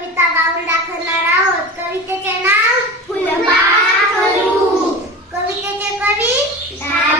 कविता gown दाखवणार आहोत कवितेचे नाव फुलबाळा कवितेचे कवी